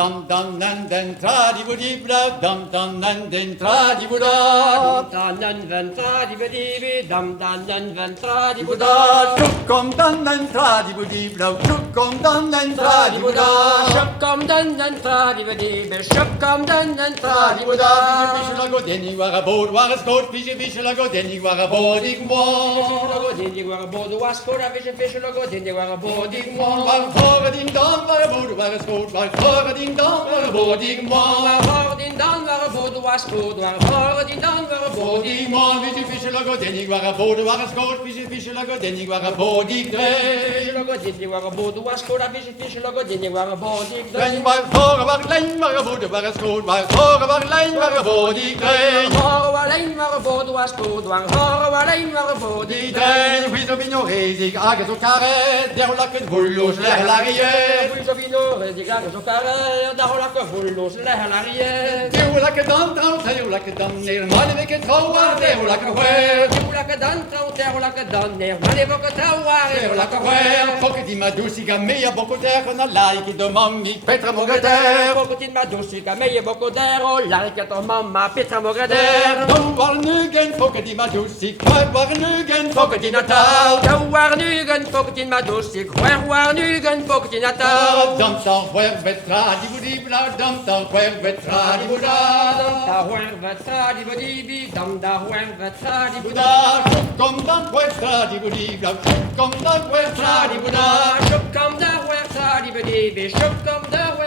Dum dum nan den tra di budi bla, dum dum nan den tra di buda. Dan dan dan tra di bidi dam dan dan dan tra di Buda, buda. chukom dan den tra di budi bla, chukom dan den tra di buda. Shukam dan dan tra di bidi shukam dan dan tra di Buda, buda. fische la godeni war a bod, war es gut, fische la godeni war a bod, ik mo. Logo dindi guarda bodo wascora fish logo dindi guarda bodi mo. War vor ding dong war a bod, war es gut, war vor ding dong war a bod, ik mo. Hordin dan guarda bodo wascora hordin dan guarda bodi Bodi mo, fische la godeni war a bod, war es gut, fische la godeni war a bod, ik fish logo dindi guarda bodo wascora fish logo dindi guarda bodi Lein war vor, war lein war a bod, war es gut, war vor, war lein war a bod, ik Horo alleen maar bodo wascora horo alleen maar bodi Den huizo vino reisig, ages o karet, der laket vullos lehlarriet. Puis vino di gaga so care da hola que vullos lehalarie. Der laket dan trau, der laket dan neer, man weke trouwar, der laket hwer. Hola que dan trau hola que dan ner male boca traware Der hola laket hwer, pocket di madusiga mea bokoter, na laiki de mangi, Petra mogater. Pocotin ma dosica meie bocodero like to mamma Petra Mogader. Dan war nugen, pocket di madusig, war nugen, pocket di natal. Go war nugen pocotin ma dosic war nugen pocotin ata. Dan dan hwer betra di budi bla, dan hwer betra di buda. Da hoer vetra di bodibi dam da hoer vetra di buda. Buda, kom dan hwer di budi bla, kom dan hwer Tra di buda shukam da hoer tra di bodibi shukam da